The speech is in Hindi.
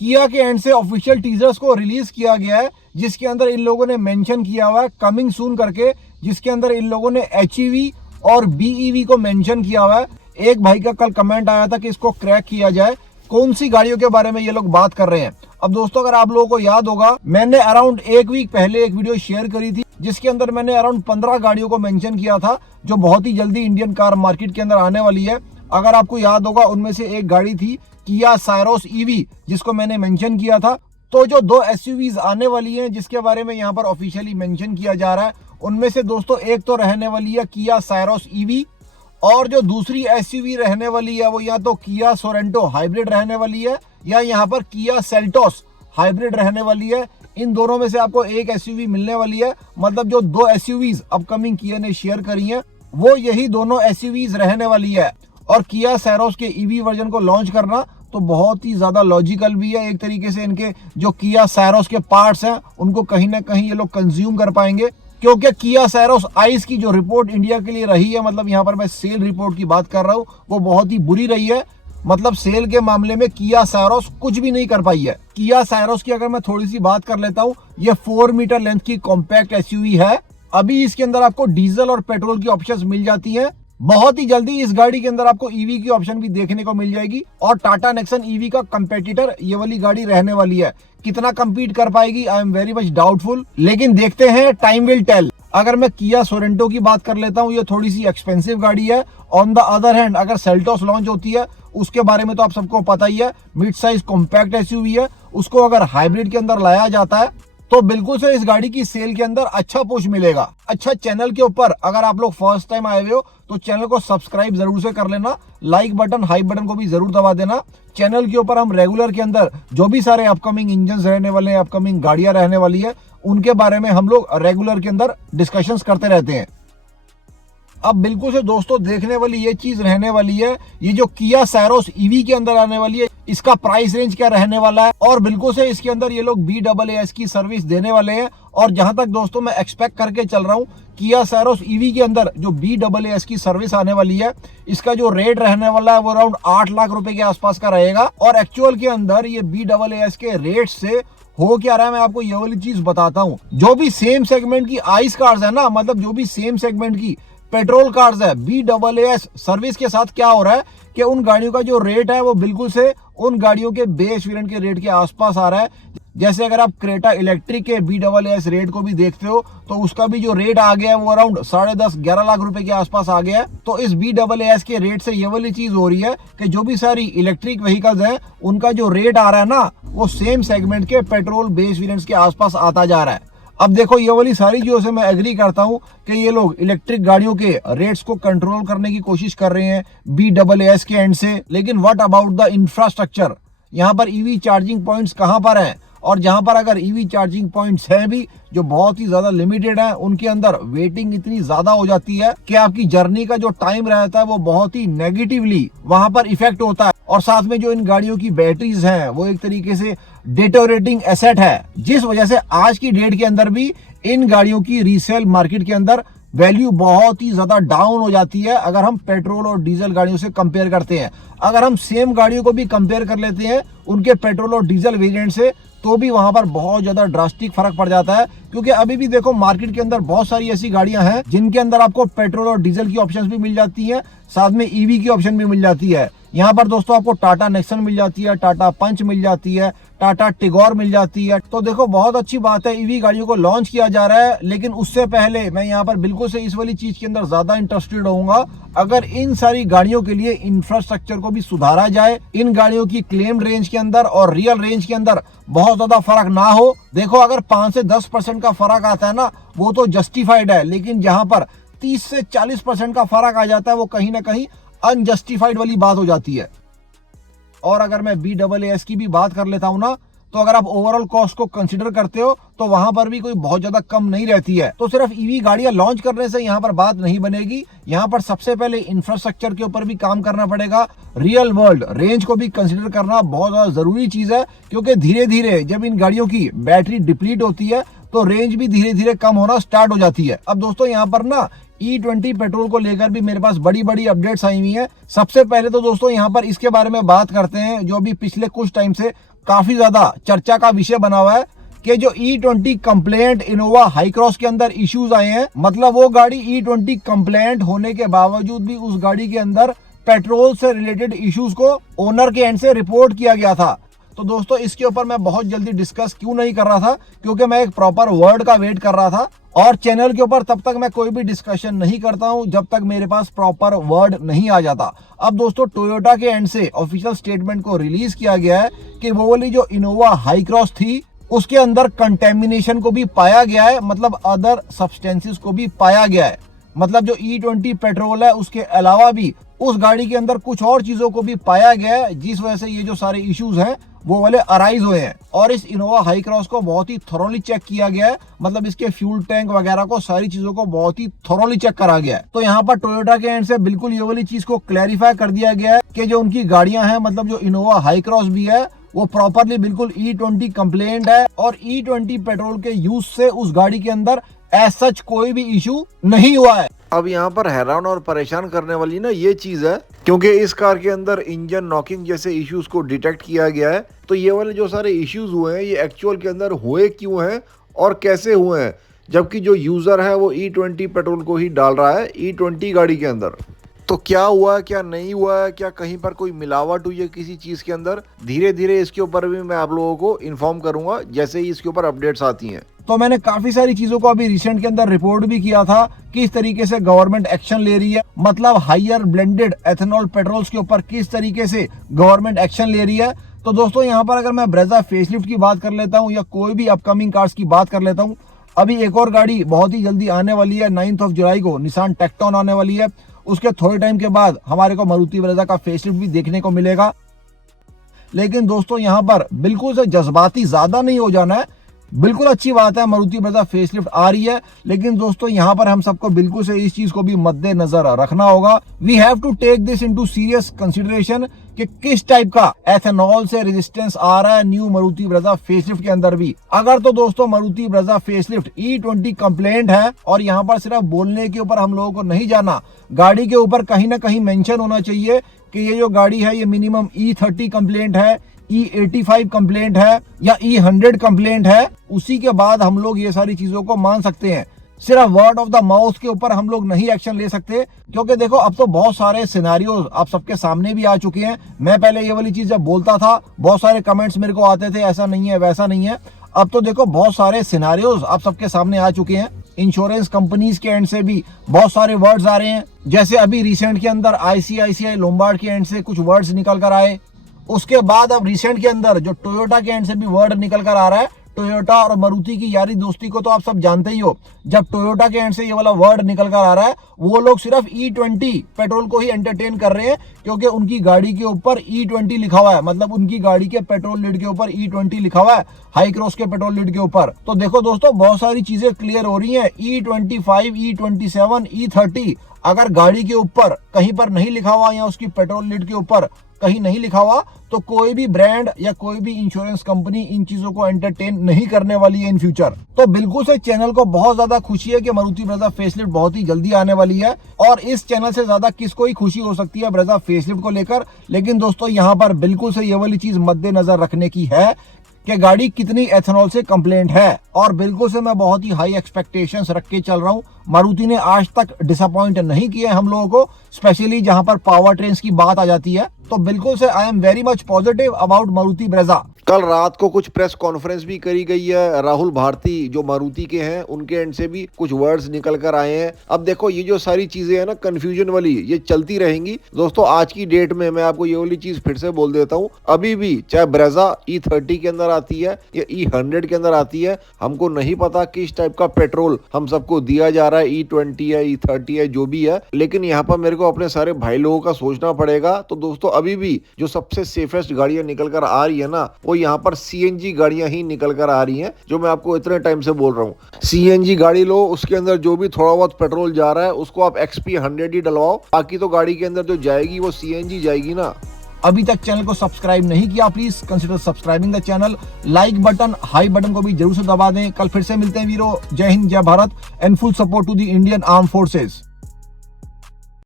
किया के एंड से ऑफिशियल टीजर्स को रिलीज किया गया है, जिसके अंदर इन लोगों ने मेंशन किया हुआ है कमिंग सून करके, जिसके अंदर इन लोगों ने HEV और BEV को मेंशन किया हुआ है। एक भाई का कल कमेंट आया था कि इसको क्रैक किया जाए, कौन सी गाड़ियों के बारे में ये लोग बात कर रहे हैं। अब दोस्तों अगर आप लोगों को याद होगा, मैंने अराउंड एक वीक पहले एक वीडियो शेयर करी थी, जिसके अंदर मैंने अराउंड 15 गाड़ियों को मेंशन किया था जो बहुत ही जल्दी इंडियन कार मार्केट के अंदर आने वाली है। अगर आपको याद होगा, उनमें से एक गाड़ी थी किया सैरोस EV, जिसको मैंने मेंशन किया था। तो जो 2 SUVs आने वाली हैं जिसके बारे में यहाँ पर ऑफिशियली मेंशन किया जा रहा है, उनमें से दोस्तों एक तो रहने वाली है किया सैरोस EV, और जो दूसरी SUV रहने वाली है वो या तो किया सोरेंटो हाइब्रिड रहने वाली है, या यहाँ पर किया सेल्टोस हाइब्रिड रहने वाली है। इन दोनों में से आपको एक SUV मिलने वाली है। मतलब जो 2 SUVs अपकमिंग किया ने शेयर करी हैं, वो यही दोनों SUVs रहने वाली है। और किया सैरोस के EV वर्जन को लॉन्च करना तो बहुत ही ज्यादा लॉजिकल भी है। एक तरीके से इनके जो किया सैरोस के पार्ट्स हैं उनको कहीं ना कहीं ये लोग कंज्यूम कर पाएंगे, क्योंकि किया सैरोस आइस की जो रिपोर्ट इंडिया के लिए रही है, मतलब यहाँ पर मैं सेल रिपोर्ट की बात कर रहा हूँ, वो बहुत ही बुरी रही है। मतलब सेल के मामले में किया सैरोस कुछ भी नहीं कर पाई है। किया सैरोस की अगर मैं थोड़ी सी बात कर लेता हूँ, ये 4 मीटर लेंथ की कॉम्पैक्ट SUV है। अभी इसके अंदर आपको डीजल और पेट्रोल की ऑप्शंस मिल जाती हैं। बहुत ही जल्दी इस गाड़ी के अंदर आपको EV की ऑप्शन भी देखने को मिल जाएगी, और टाटा नेक्सन EV का कंपेटिटर ये वाली गाड़ी रहने वाली है। कितना compete कर पाएगी, I am very much doubtful, लेकिन देखते हैं, टाइम विल टेल। अगर मैं किया सोरेंटो की बात कर लेता हूँ, ये थोड़ी सी एक्सपेंसिव गाड़ी है। ऑन द अदर हैंड अगर सेल्टोस लॉन्च होती है, उसके बारे में तो आप सबको पता ही है, मिड साइज कॉम्पैक्ट SUV है। उसको अगर हाइब्रिड के अंदर लाया जाता है तो बिल्कुल से इस गाड़ी की सेल के अंदर अच्छा पुश मिलेगा। अच्छा, चैनल के ऊपर अगर आप लोग फर्स्ट टाइम आए हुए हो तो चैनल को सब्सक्राइब जरूर से कर लेना, लाइक बटन हाई बटन को भी जरूर दबा देना। चैनल के ऊपर हम रेगुलर के अंदर जो भी सारे अपकमिंग इंजन रहने वाले हैं, अपकमिंग गाड़ियां रहने वाली है, उनके बारे में हम लोग रेगुलर के अंदर डिस्कशंस करते रहते हैं। अब बिल्कुल से दोस्तों देखने वाली ये चीज रहने वाली है, ये जो किया सैरोस EV के अंदर आने वाली है, इसका प्राइस रेंज क्या रहने वाला है, और बिल्कुल से इसके अंदर ये लोग BAAS की सर्विस देने वाले हैं। और जहां तक दोस्तों मैं एक्सपेक्ट करके चल रहा हूँ, किया सैरोस EV के अंदर जो BAAS की सर्विस आने वाली है, इसका जो रेट रहने वाला है वो अराउंड 8 लाख रुपए के आसपास का रहेगा। और एक्चुअल के अंदर ये BAAS के रेट से हो क्या रहा है, मैं आपको ये वाली चीज बताता हूँ। जो भी सेम सेगमेंट की आइस कार्स है ना, मतलब जो भी सेम सेगमेंट की पेट्रोल कार्स है, BAAS सर्विस के साथ क्या हो रहा है कि उन गाड़ियों का जो रेट है वो बिल्कुल से उन गाड़ियों के बेस वेरिएंट के रेट के आसपास आ रहा है। जैसे अगर आप क्रेटा इलेक्ट्रिक के BAAS रेट को भी देखते हो तो उसका भी जो रेट आ गया है वो अराउंड 10.5-11 लाख रुपए के आसपास आ गया है। तो इस BAAS के रेट से ये वाली चीज हो रही है कि जो भी सारी इलेक्ट्रिक व्हीकल्स हैं उनका जो रेट आ रहा है ना, वो सेम सेगमेंट के पेट्रोल बेस वेरिएंट्स के आसपास आता जा रहा है। अब देखो, ये वाली सारी चीजों से मैं एग्री करता हूं कि ये लोग इलेक्ट्रिक गाड़ियों के रेट्स को कंट्रोल करने की कोशिश कर रहे हैं BAAS के एंड से। लेकिन व्हाट अबाउट द इंफ्रास्ट्रक्चर? यहाँ पर EV चार्जिंग पॉइंट्स कहां पर हैं? और जहां पर अगर EV चार्जिंग पॉइंट्स हैं भी जो बहुत ही ज्यादा लिमिटेड है, उनके अंदर वेटिंग इतनी ज्यादा हो जाती है कि आपकी जर्नी का जो टाइम रहता है वो बहुत ही नेगेटिवली वहां पर इफेक्ट होता है। और साथ में जो इन गाड़ियों की बैटरीज हैं वो एक तरीके से डिटोरेटिंग एसेट है, जिस वजह से आज की डेट के अंदर भी इन गाड़ियों की रीसेल मार्केट के अंदर वैल्यू बहुत ही ज्यादा डाउन हो जाती है अगर हम पेट्रोल और डीजल गाड़ियों से कंपेयर करते हैं। अगर हम सेम गाड़ियों को भी कंपेयर कर लेते हैं उनके पेट्रोल और डीजल वेरिएंट से, तो भी वहां पर बहुत ज्यादा ड्रास्टिक फर्क पड़ जाता है। क्योंकि अभी भी देखो, मार्केट के अंदर बहुत सारी ऐसी गाड़ियां हैं जिनके अंदर आपको पेट्रोल और डीजल की ऑप्शंस भी मिल जाती है, साथ में EV की ऑप्शन भी मिल जाती है। यहाँ पर दोस्तों आपको टाटा नेक्सन मिल जाती है, टाटा पंच मिल जाती है, टाटा टिगोर मिल जाती है। तो देखो, बहुत अच्छी बात है, EV गाड़ियों को लॉन्च किया जा रहा है। लेकिन उससे पहले मैं यहाँ पर बिल्कुल से इस वाली चीज के अंदर ज्यादा इंटरेस्टेड रहूंगा, अगर इन सारी गाड़ियों के लिए इंफ्रास्ट्रक्चर को भी सुधारा जाए, इन गाड़ियों की क्लेम रेंज के अंदर और रियल रेंज के अंदर बहुत ज्यादा फर्क ना हो। देखो, अगर 5 से 10% का फर्क आता है ना, वो तो जस्टिफाइड है, लेकिन जहां पर 30 से 40% का फर्क आ जाता है वो कहीं ना कहीं अनजस्टिफाइड वाली बात हो जाती है। और अगर मैं BAAS की भी बात कर लेता हूं ना, तो अगर आप ओवरऑल कॉस्ट को कंसीडर करते हो तो वहां पर भी कोई बहुत ज्यादा कम नहीं रहती है। तो सिर्फ EV गाड़ियां लॉन्च करने से यहाँ पर बात नहीं बनेगी, यहाँ पर सबसे पहले इंफ्रास्ट्रक्चर के ऊपर भी काम करना पड़ेगा। रियल वर्ल्ड रेंज को भी कंसीडर करना बहुत ज्यादा जरूरी चीज है, क्योंकि धीरे धीरे जब इन गाड़ियों की बैटरी डिप्लीट होती है तो रेंज भी धीरे धीरे कम होना स्टार्ट हो जाती है। अब दोस्तों यहाँ पर ना E20 पेट्रोल को लेकर भी मेरे पास बड़ी बड़ी अपडेट्स आई हुई हैं। सबसे पहले तो दोस्तों यहाँ पर इसके बारे में बात करते हैं, जो भी पिछले कुछ टाइम से काफी ज्यादा चर्चा का विषय बना हुआ है कि जो E20 complaint Innova high cross के अंदर इश्यूज आए हैं, मतलब वो गाड़ी E20 कंप्लेंट होने के बावजूद भी उस गाड़ी के अंदर पेट्रोल से रिलेटेड इश्यूज को ओनर के एंड से रिपोर्ट किया गया था। तो दोस्तों इसके ऊपर मैं बहुत जल्दी डिस्कस क्यों नहीं कर रहा था, क्योंकि मैं एक प्रॉपर वर्ड का वेट कर रहा था, और चैनल के ऊपर तब तक मैं कोई भी डिस्कशन नहीं करता हूं जब तक मेरे पास प्रॉपर वर्ड नहीं आ जाता। अब दोस्तों टोयोटा के एंड से ऑफिशियल स्टेटमेंट को रिलीज किया गया है कि वो वाली जो इनोवा हाई क्रॉस थी उसके अंदर कंटेमिनेशन को भी पाया गया है, मतलब अदर सब्सटेंसेस को भी पाया गया है। मतलब जो E20 पेट्रोल है उसके अलावा भी उस गाड़ी के अंदर कुछ और चीजों को भी पाया गया है, जिस वजह से ये जो सारे इश्यूज हैं वो वाले अराइज हुए हैं। और इस इनोवा हाई क्रॉस को बहुत ही थोरोली चेक किया गया है, मतलब इसके फ्यूल टैंक वगैरह को, सारी चीजों को बहुत ही थोरोली चेक करा गया है। तो यहाँ पर टोयोटा के एंड से बिल्कुल ये वाली चीज को क्लैरिफाई कर दिया गया है कि जो उनकी गाड़ियां हैं, मतलब जो इनोवा हाई क्रॉस भी है वो प्रॉपरली बिल्कुल E20 कंप्लेंट है, और E20 पेट्रोल के यूज से उस गाड़ी के अंदर एज सच कोई भी इशू नहीं हुआ है। अब यहाँ पर हैरान और परेशान करने वाली ना ये चीज है, क्योंकि इस कार के अंदर इंजन नॉकिंग जैसे इश्यूज को डिटेक्ट किया गया है। तो ये वाले जो सारे इश्यूज हुए हैं ये एक्चुअल के अंदर हुए क्यों हैं और कैसे हुए हैं, जबकि जो यूजर है वो E20 पेट्रोल को ही डाल रहा है E20 गाड़ी के अंदर। तो क्या हुआ क्या नहीं हुआ है, क्या कहीं पर कोई मिलावट हुई है किसी चीज के अंदर, धीरे धीरे इसके ऊपर भी मैं आप लोगों को इन्फॉर्म करूंगा जैसे ही इसके ऊपर अपडेट्स आती हैं। तो मैंने काफी सारी चीजों को अभी रिसेंट के अंदर रिपोर्ट भी किया था कि इस तरीके से गवर्नमेंट एक्शन ले रही है, मतलब हायर ब्लेंडेड एथेनॉल पेट्रोल्स के ऊपर किस तरीके से गवर्नमेंट एक्शन ले रही है। तो दोस्तों यहाँ पर अगर मैं ब्रेजा फेसलिफ्ट की बात कर लेता हूँ या कोई भी अपकमिंग कार्स की बात कर लेता हूँ, अभी एक और गाड़ी बहुत ही जल्दी आने वाली है, 9 जुलाई को निसान टेक्टोन आने वाली है। उसके थोड़े टाइम के बाद हमारे को मारुति ब्रेजा का फेसलिफ्ट भी देखने को मिलेगा। लेकिन दोस्तों यहाँ पर बिल्कुल से जज्बाती ज्यादा नहीं हो जाना है, बिल्कुल अच्छी बात है मारुति ब्रेजा फेसलिफ्ट आ रही है, लेकिन दोस्तों यहाँ पर हम सबको बिल्कुल से इस चीज को भी मद्देनजर रखना होगा। We have to take this into serious consideration कि किस टाइप का एथेनॉल से रेजिस्टेंस आ रहा है न्यू मारुति ब्रेजा फेसलिफ्ट के अंदर भी। अगर तो दोस्तों Maruti Brezza facelift E20 complaint है, और यहाँ पर सिर्फ बोलने के ऊपर हम लोगों को नहीं जाना, गाड़ी के ऊपर कहीं ना कहीं मेंशन होना चाहिए कि ये जो गाड़ी है ये मिनिमम E30 कंप्लेंट है, E85 कंप्लेंट है या E100 कंप्लेंट है, उसी के बाद हम लोग ये सारी चीजों को मान सकते हैं। सिर्फ वर्ड ऑफ द माउथ के ऊपर हम लोग नहीं एक्शन ले सकते, क्योंकि देखो अब तो बहुत सारे सिनेरियोज आप सबके सामने भी आ चुके हैं। मैं पहले ये वाली चीज जब बोलता था बहुत सारे कमेंट्स मेरे को आते थे ऐसा नहीं है वैसा नहीं है, अब तो देखो बहुत सारे सिनेरियोज आप सबके सामने आ चुके हैं। इंश्योरेंस कंपनीज के एंड से भी बहुत सारे वर्ड्स आ रहे हैं, जैसे अभी रिसेंट के अंदर ICICI लोम्बार्ड के एंड से कुछ वर्ड्स निकल कर आए। उसके बाद अब रिसेंट के अंदर जो टोयोटा के एंड से भी वर्ड निकल कर आ रहा है। टोयोटा और मारुति की यारी दोस्ती को तो आप सब जानते ही हो। जब टोयोटा के एंड से ये वाला वर्ड निकल कर आ रहा है, वो लोग सिर्फ E20 पेट्रोल को ही एंटरटेन कर रहे हैं, क्योंकि उनकी गाड़ी के ऊपर E20 लिखा हुआ है, मतलब उनकी गाड़ी के पेट्रोल लीड के ऊपर E20 लिखा हुआ है, हाई क्रॉस के पेट्रोल लीड के ऊपर। तो देखो दोस्तों बहुत सारी चीजें क्लियर हो रही है। E25, E27, E30 अगर गाड़ी के ऊपर कहीं पर नहीं लिखा हुआ या उसकी पेट्रोल लीड के ऊपर कहीं नहीं लिखा हुआ, तो कोई भी ब्रांड या कोई भी इंश्योरेंस कंपनी इन चीजों को एंटरटेन नहीं करने वाली है इन फ्यूचर। तो बिल्कुल से चैनल को बहुत ज्यादा खुशी है कि मारुति ब्रेजा फेसलिफ्ट बहुत ही जल्दी आने वाली है, और इस चैनल से ज्यादा किसको ही खुशी हो सकती है ब्रेजा फेसलिफ्ट को लेकर। लेकिन दोस्तों यहाँ पर बिल्कुल से ये वाली चीज मद्देनजर रखने की है कि गाड़ी कितनी एथेनॉल से कंप्लेंट है, और बिल्कुल से मैं बहुत ही हाई एक्सपेक्टेशंस रख के चल रहा हूँ। मारुति ने आज तक डिसअपॉइंट नहीं किया हम लोगों को, स्पेशली जहां पर पावर ट्रेन्स की बात आ जाती है। तो बिल्कुल से I am very much positive about Maruti Brezza. कल रात को कुछ प्रेस कॉन्फ्रेंस भी करी गई है। राहुल भारती जो मारुति के हैं उनके एंड से भी कुछ वर्ड्स निकल कर आए हैं। अब देखो ये जो सारी चीजें हैं ना कंफ्यूजन वाली, ये चलती रहेंगी दोस्तों। आज की डेट में मैं आपको ये वाली चीज फिर से बोल देता हूँ, अभी भी चाहे ब्रेजा E30 के अंदर आती है या E100 के अंदर आती है, हमको नहीं पता किस टाइप का पेट्रोल हम सबको दिया जा रहा है, E20 है E30 है जो भी है, लेकिन यहाँ पर मेरे को अपने सारे भाई लोगों का सोचना पड़ेगा। तो दोस्तों अभी भी जो सबसे सेफेस्ट गाड़ियां निकल कर आ रही है ना, वो यहाँ पर CNG गाड़ियां ही निकल कर आ रही हैं, जो मैं आपको इतने टाइम से बोल रहा हूँ। CNG गाड़ी लो, उसके अंदर जो भी थोड़ा बहुत पेट्रोल जा रहा है उसको आप XP100 ही डलवाओ, बाकी तो गाड़ी के अंदर जो जाएगी वो CNG जाएगी ना। अभी तक चैनल को सब्सक्राइब नहीं किया, please consider subscribing the channel. Like button, high button को भी जरूर से दबा दें। कल फिर से मिलते हैं वीरो। जय हिंद, जय Bharat and full support to the Indian arm forces.